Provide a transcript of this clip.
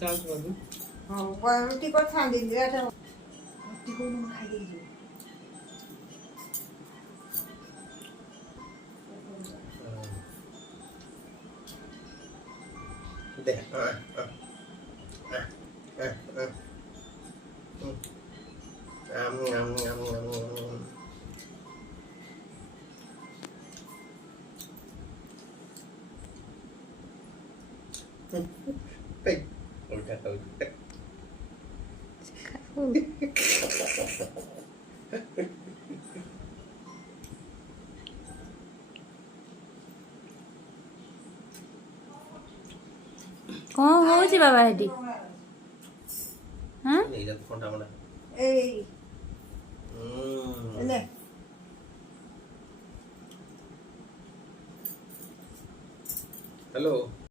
ଯାଉଛି ବାବୁ। ହଁ ରୁଟି କରିଥାନ୍ତି ରୁଟି କୋଉଦିନ ଖାଇଦେଇଯିବ। দে আম আম আম আম Pig. Udah tahu juga. କଣ ହଉଛି ବାବା ଏଠି? ହଁ Ini lihat kontak mana? এই নে Halo.